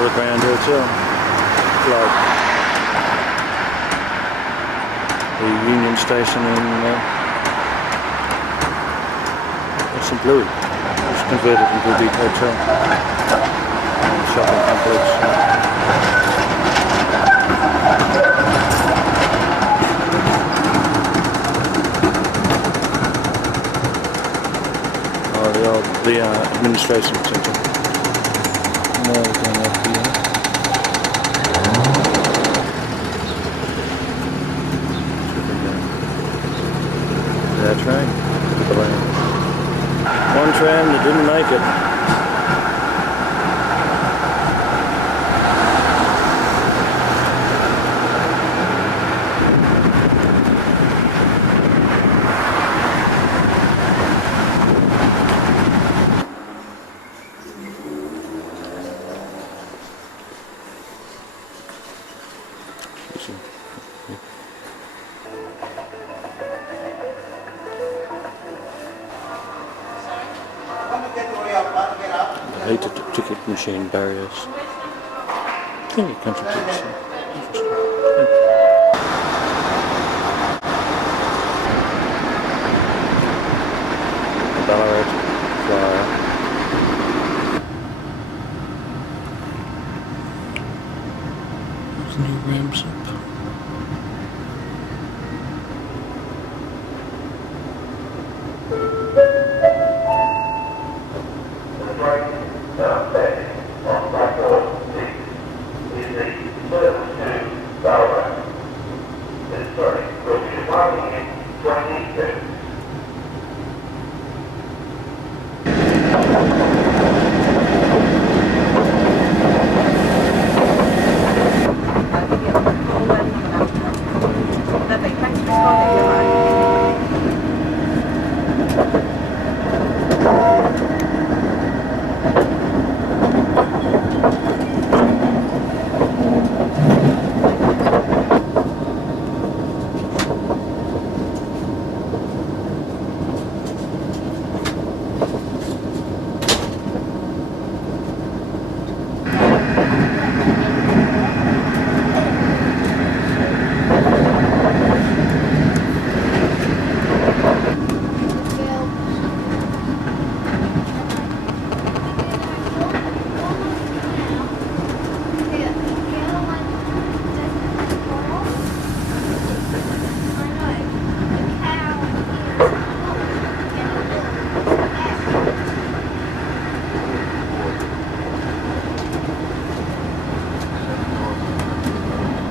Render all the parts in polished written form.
another brand here too. Like the Union Station in St. Louis. It's converted into a big hotel and shopping complex. The administration centre. No, we don't have here. That train. One tram that didn't make it. I hate the ticket machine barriers. I think it contributes. Ballan flyer. There's new ramps up.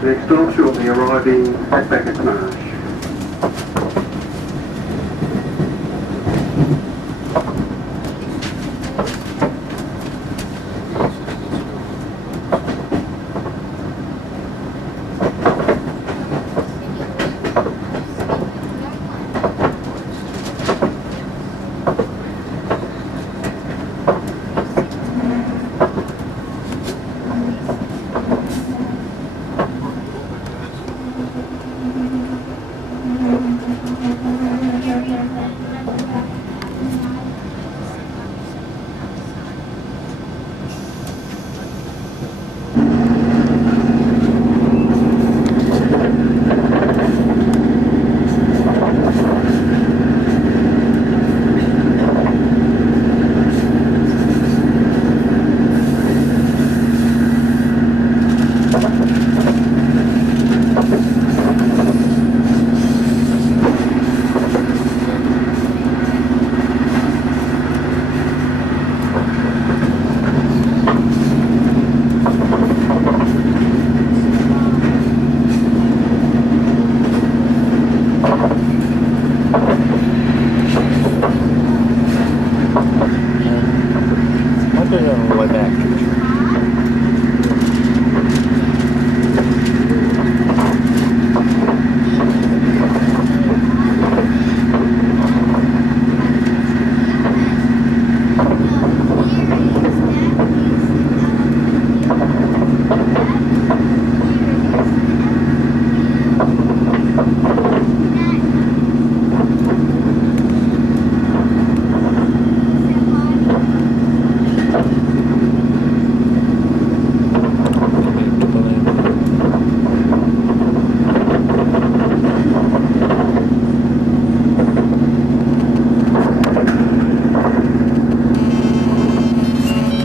Next stop shortly arriving at Bacchus Marsh.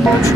Ladies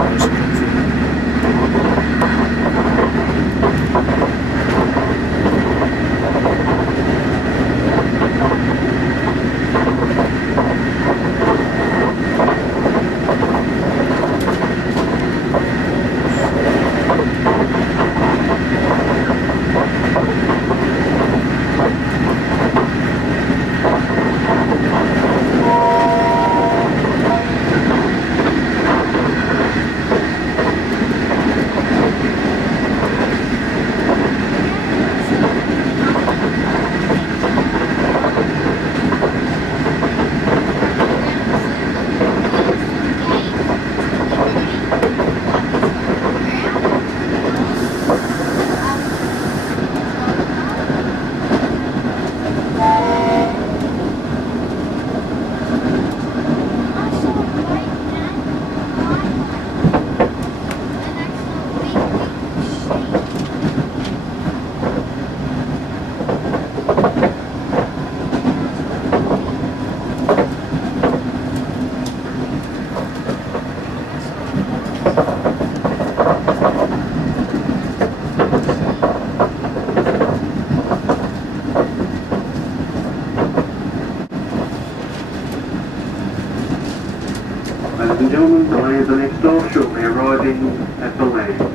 and gentlemen, the lanes are next door, shortly arriving at Ballan.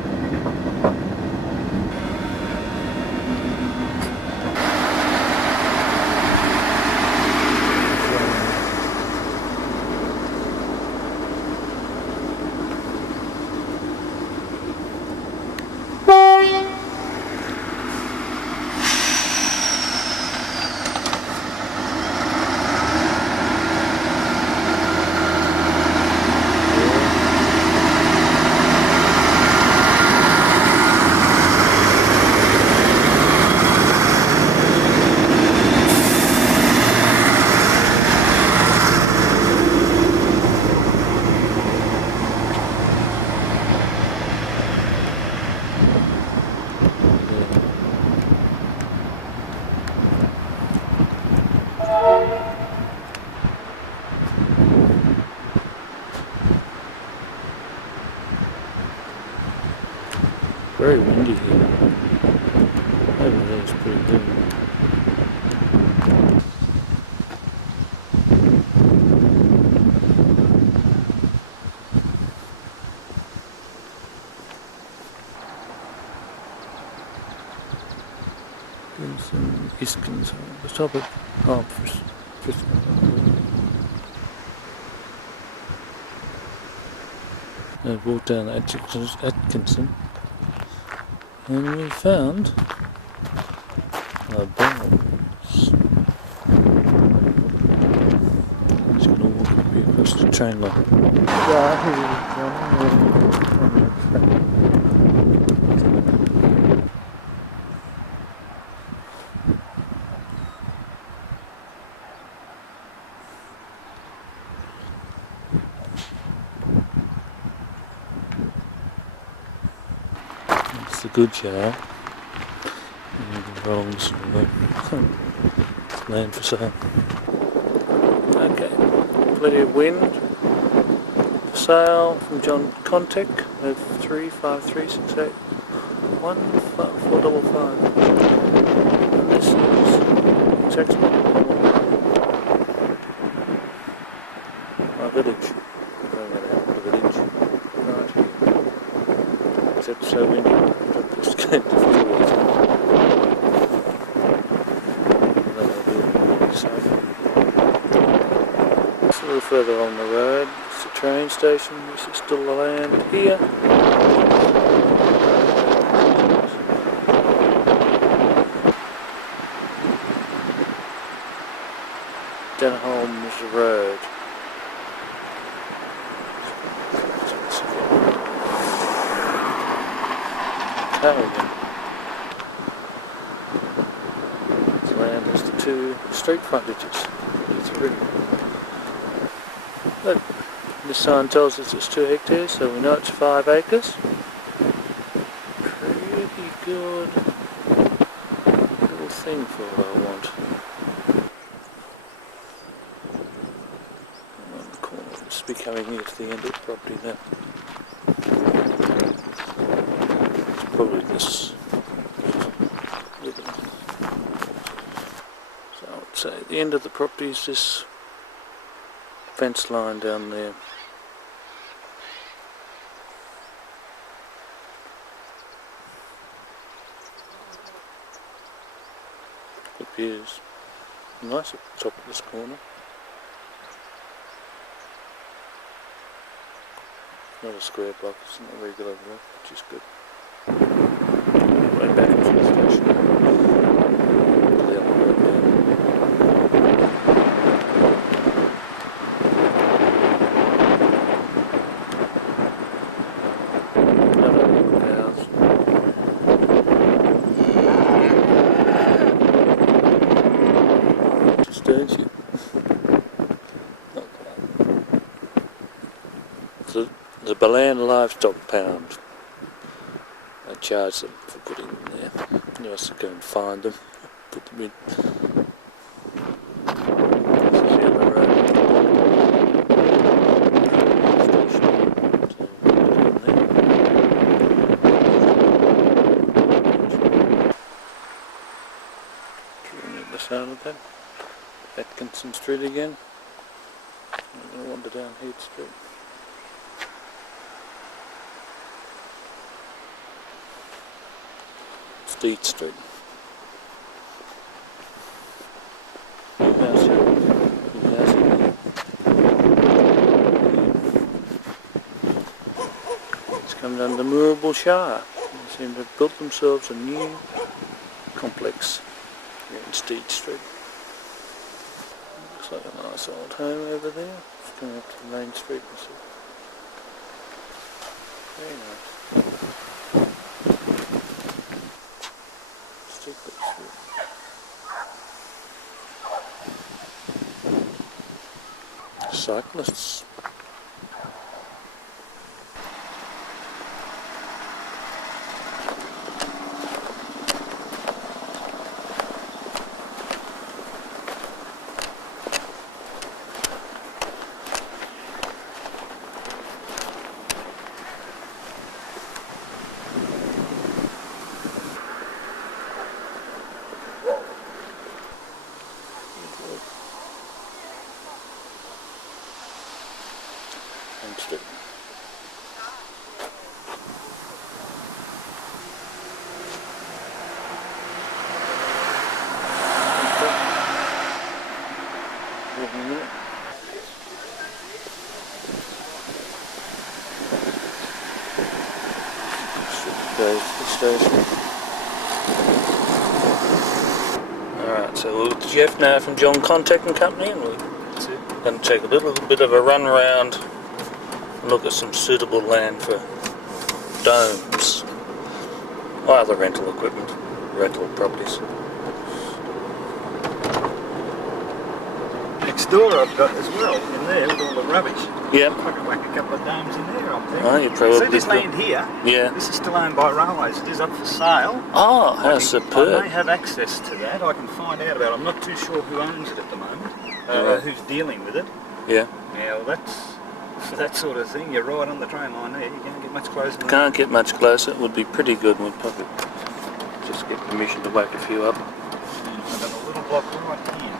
Very windy here. Over there is pretty good. Doing some iskins on the top of I've walked down Atkinson and we found a Ballan. Just gonna walk a bit across the train line. It's the good shower. Rolls land for sale. Okay, plenty of wind for sale from John Kontek at 35368 14455. And this is the exact spot my village. The village right here. Except so windy, I'm just going to forward. A little further on the road, it's the train station. This is still the land here. Denholms Road. Carriage. This land has the two street frontages. Three. Look, the sign tells us it's 2 hectares, so we know it's 5 acres. Pretty good little thing for what I want. On the corner, it's becoming near to the end of the property now. probably this. So I would say the end of the property is this fence line down there. Good views. Nice at the top of this corner. Not a square block, it's not a regular block, which is good. Way back into the station. The other road down. Another house. Disturbs you. Okay. The Ballan Livestock pound. I charge them for putting them there. You have to go and find them, put them in. This is the other road. At the side of that, Atkinson Street again. I'm going to wander down Heath Street. Steed Street. New house here. New house here. It's coming down the Moorabool Shire. They seem to have built themselves a new complex here in Steed Street. Looks like a nice old home over there. It's coming up to the main street. Very nice. Cyclists. Alright, so we're with Jeff now from John Kontek and Company, and we're going to take a little bit of a run around and look at some suitable land for domes or other rental equipment, rental properties. Next door I've got as well, in there with all the rubbish. Yeah. I could whack a couple of domes in there, I'm thinking. Oh, you probably so this land here, yeah. This is still owned by Railways. It is up for sale. Oh, how superb. I may have access to that. I can find out about it. I'm not too sure who owns it at the moment, who's dealing with it. Yeah. Yeah, well that's, for that sort of thing, you're right on the train line there. You can't get much closer than Can't get much closer. It would be pretty good. We'd probably just get permission to whack a few up. I've got a little block right here.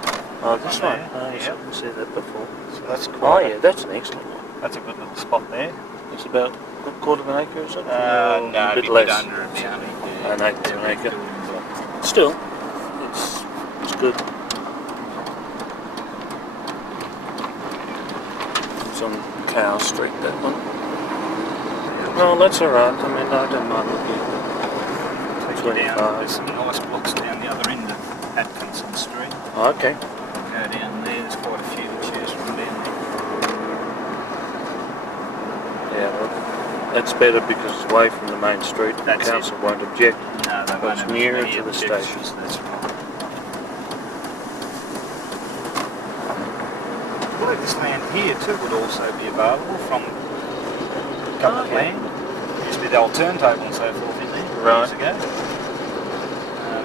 Oh, this one? Oh, Yeah. I haven't seen that before. So that's Oh quite yeah, that's an excellent one. that's a good little spot there. It's about a quarter of an acre or something? No, a bit a less. bit under a bit only. An eighth of an acre. Still, it's good. It's on Cow Street, that one. No, that's alright. I mean, I don't mind looking at Take you down. There's some nice blocks down the other end of Atkinson Street. Oh, okay. Go down there. There's quite a few to choose from down there. Yeah, well, that's better because it's away from the main street. The That's council won't object. No, they But won't it's have nearer any to the objections, station. That's right. I believe this land here too would also be available from government land. There used to be the old turntable and so forth in there years ago.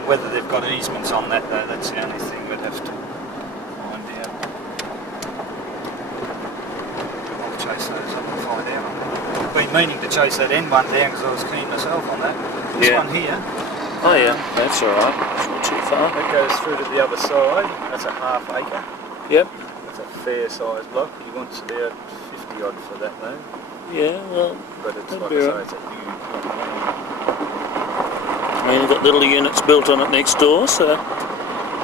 Whether they've got easements on that though, that's the only thing we'd have to find out. I'll chase those up and find out. I've been meaning to chase that end one down because I was keen myself on that. This one here. Oh yeah, that's alright. It's not too far. That goes through to the other side. That's a ½ acre. Yep. That's a fair sized block. He wants about 50 odd for that though. Yeah, well, But it's that'd like be I say, right. it's a huge block. I mean, you've got little units built on it next door, so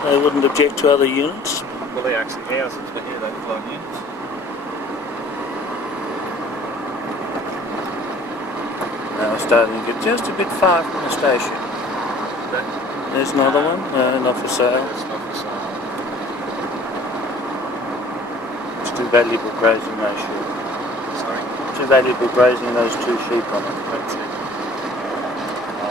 they wouldn't object to other units. Well, they're actually houses, but here they look like units. Now we're starting to get just a bit far from the station. There's another one, not for sale. It's not for sale. It's too valuable grazing those sheep. Sorry? Too valuable grazing those 2 sheep on it. That's it. A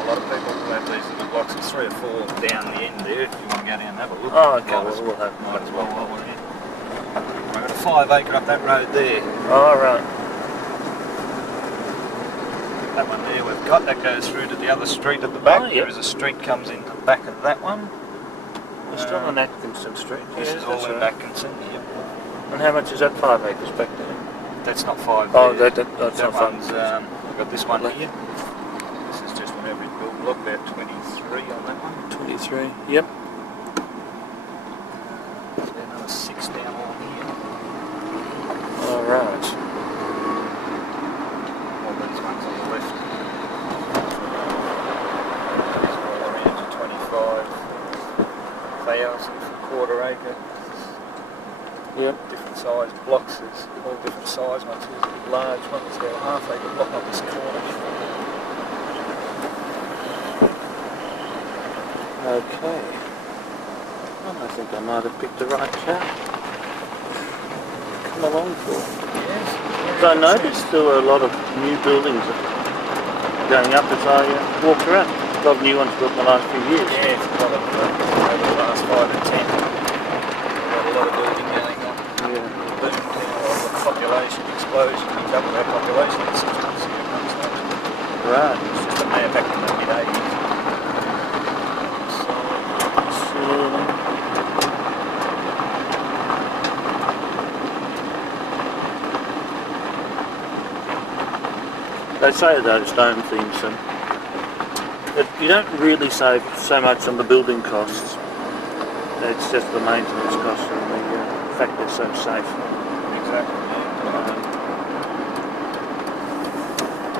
lot of people have these little blocks. There's 3 or 4 down the end there if you want to go down and have a look. Oh, okay, well, we'll have Might as well while we're here. We've got a 5 acre up that road there. Oh, right. That one there we've got, that goes through to the other street at the back. Oh, yep. There is a street comes into the back of that one. We're still on Atkinson Street. This is all in Atkinson, yep. And how much is that 5 acres back there? That's not 5 Oh, there. that's that not 5. one's, we've got this one here. This is just an average build block, about 23 on that one. 23, yep. There's another 6 down all here. Alright. All these ones on the left. These are all around to 25,000 for quarter acre. Yep. Different sized blocks, there's all different size ones. There's a large one that's got a ½ acre block on this corner. Okay. Well, I think I might have picked the right chart. Come along for. Yes. So I noticed there were a lot of new buildings going up as I walked around. A lot of new ones built in the last few years. Yeah, it's a lot of over the last 5 and 10. We've got a lot of building going on. Yeah. Boom, the population explosion, we doubled our population in 6 months ago. Right. It's just a matter back in the mid-80s. They say those dome things, but you don't really save so much on the building costs. It's just the maintenance costs and the fact they're so safe. Exactly.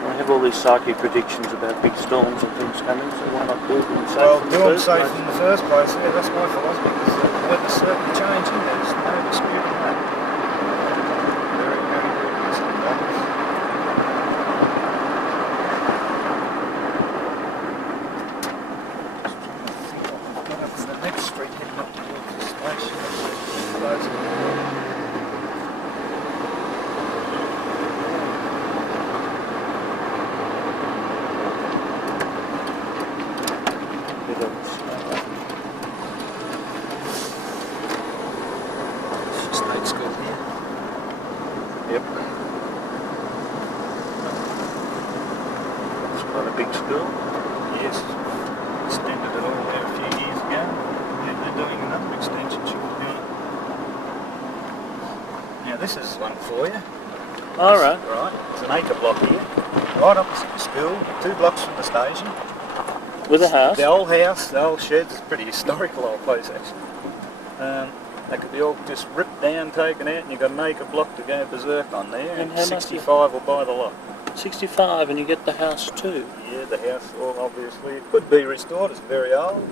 I have all these psychic predictions about big storms and things coming, so why not build them safe? Well, in do the them first safe place? in the first place, yeah, that's my philosophy, because the weather's certainly changing, there's no disputing that. Very, very, very recent days. The next street heading up towards the station. State school here. Yep. It's quite a big school. Yes. Extended it all there a few years ago. Yeah, they're doing another extension shortly on it. Now this is one for you. Alright. Right. It's an acre block here. Right opposite the school, 2 blocks from the station. With a house? The old house, the old sheds, it's a pretty historical old place actually. They could be all just ripped down, taken out, and you've got an acre block to go berserk on there, And and how much 65 will buy the lot. 65 and you get the house too. Yeah, the house, well, obviously, it could be restored, it's very old.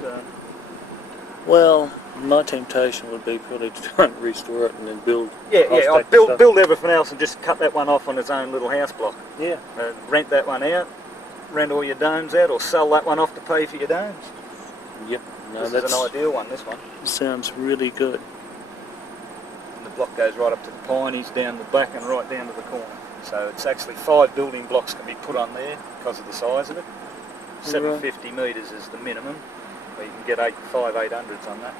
Well, my temptation would be probably to try and restore it and then build. I'd build everything else and just cut that one off on its own little house block. Yeah. Rent that one out, rent all your domes out, or sell that one off to pay for your domes. Yep. No, This that's is an ideal one, this one. sounds really good. And the block goes right up to the Pineys, down the back and right down to the corner. So it's actually 5 building blocks can be put on there because of the size of it. 750 metres is the minimum, but you can get 5 800s on that.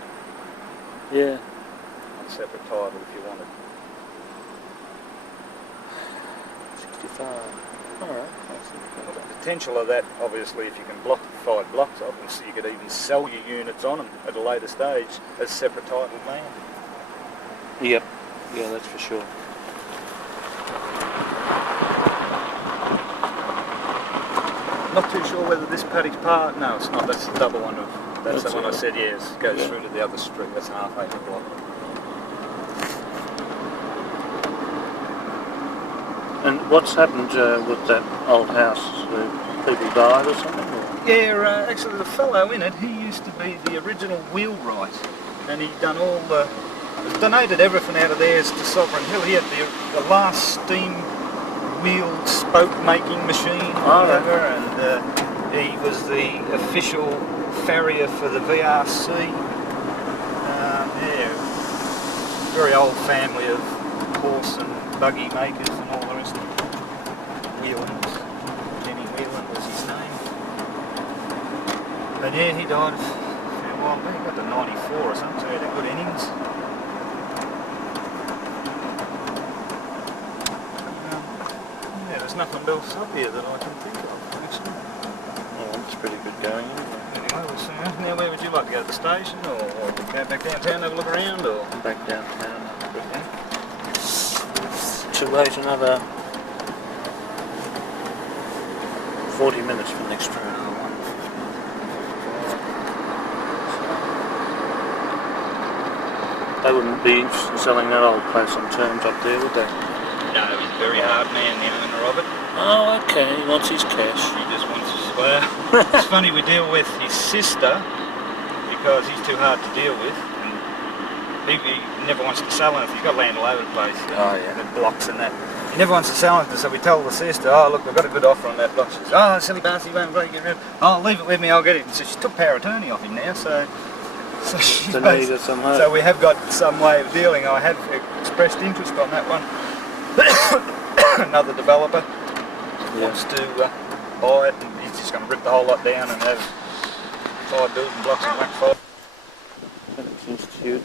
Yeah. On separate title if you wanted. 65. Alright. Well, the potential of that, obviously, if you can block 5 blocks off, and so you could even sell your units on them at a later stage as separate title land. Yep. Yeah, that's for sure. Not too sure whether this paddock's part. No, it's not. That's the double one. That's the one I said. Yes, goes through to the other street. That's an half-acre block. And what's happened with that old house? People died or something? Or? Yeah, actually the fellow in it, he used to be the original wheelwright, and he'd done all the, donated everything out of theirs to Sovereign Hill. He had the last steam wheeled spoke making machine or whatever, and he was the official farrier for the VRC. Yeah, very old family of horse and buggy makers and all the rest of it. Whelan, Jenny Whelan was his name. But yeah, he died a while back. He got to 94 or something, so he had a good innings. Yeah, there's nothing else up here that I can think of, actually. Oh, that's pretty good going, isn't it? Anyway, we'll see. Now, where would you like to go? To the station, or go back downtown and have a look around, or? Back downtown. To wait another 40 minutes for the next train. They wouldn't be interested in selling that old place on terms up there, would they? No, he's a very hard man, the owner of it. Oh, okay, he wants his cash. He just wants his, well, it's funny, we deal with his sister because he's too hard to deal with. And he never wants to sell anything. He's got land all over the place. The blocks and that. He never wants to sell anything, so we tell the sister, oh look, we've got a good offer on that block. She says, oh silly bastard, you won't get rid of it. Oh, leave it with me, I'll get it. And so she took power of attorney off him now, so we have got some way of dealing. I have expressed interest on that one. Another developer wants to buy it, and he's just going to rip the whole lot down and have 5 building blocks and whack 5. Institute.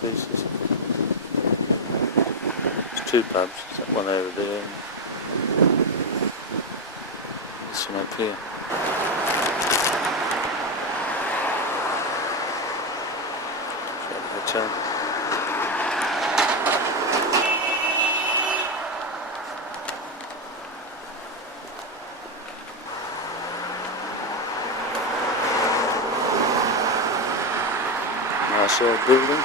Pieces. There's 2 pubs. There's that one over there. This one up here. Hotel. Nice old building.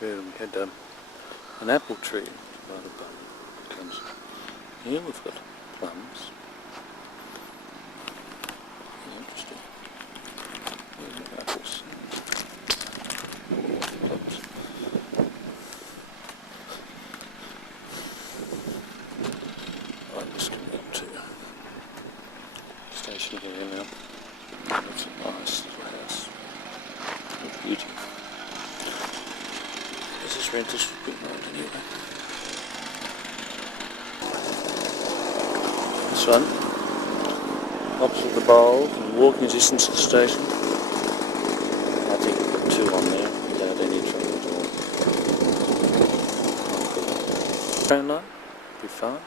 We had an apple tree right above. Here we've got plums. Interesting. Here's the apples. I'm just coming up to the station here now. That's a nice little house. What beauty. This is Renters for Good Night anyway. This one, opposite the bowls and walking distance to the station. I think we've got 2 on there without any trouble at all. Train line, be fine.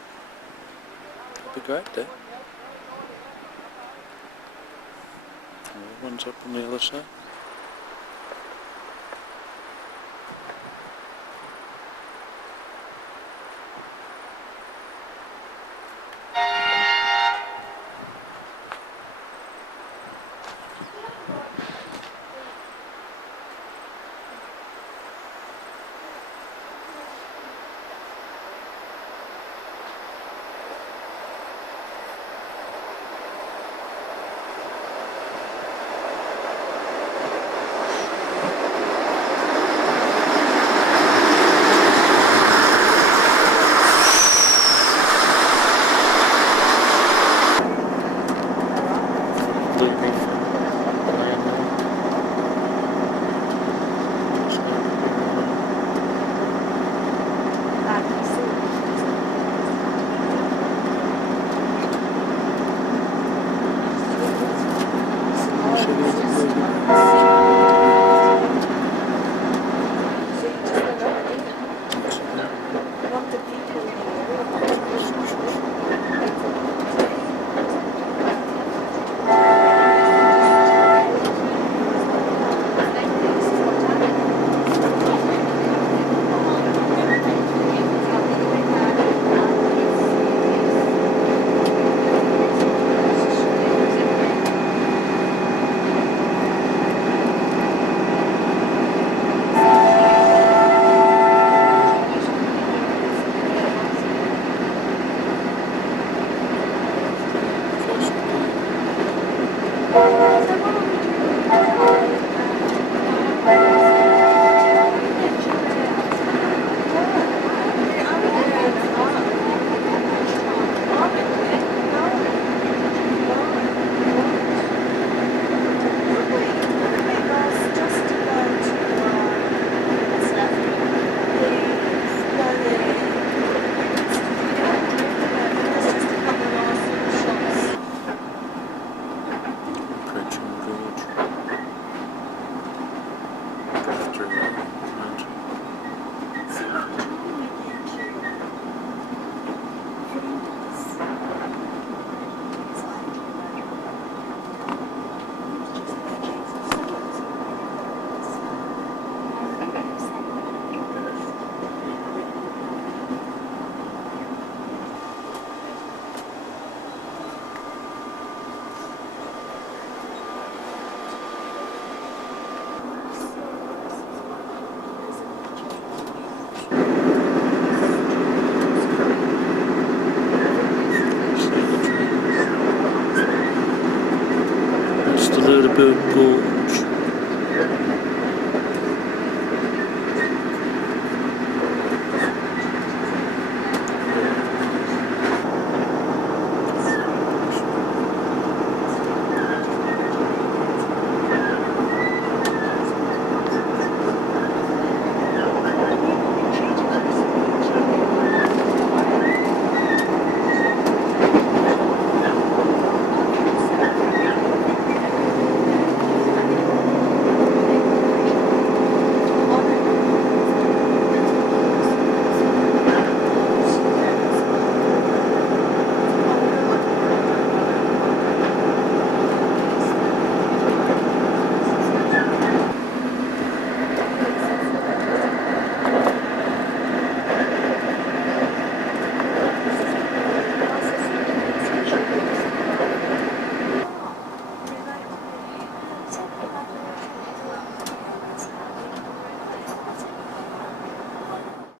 That'd be great there. And the one's up on the other side.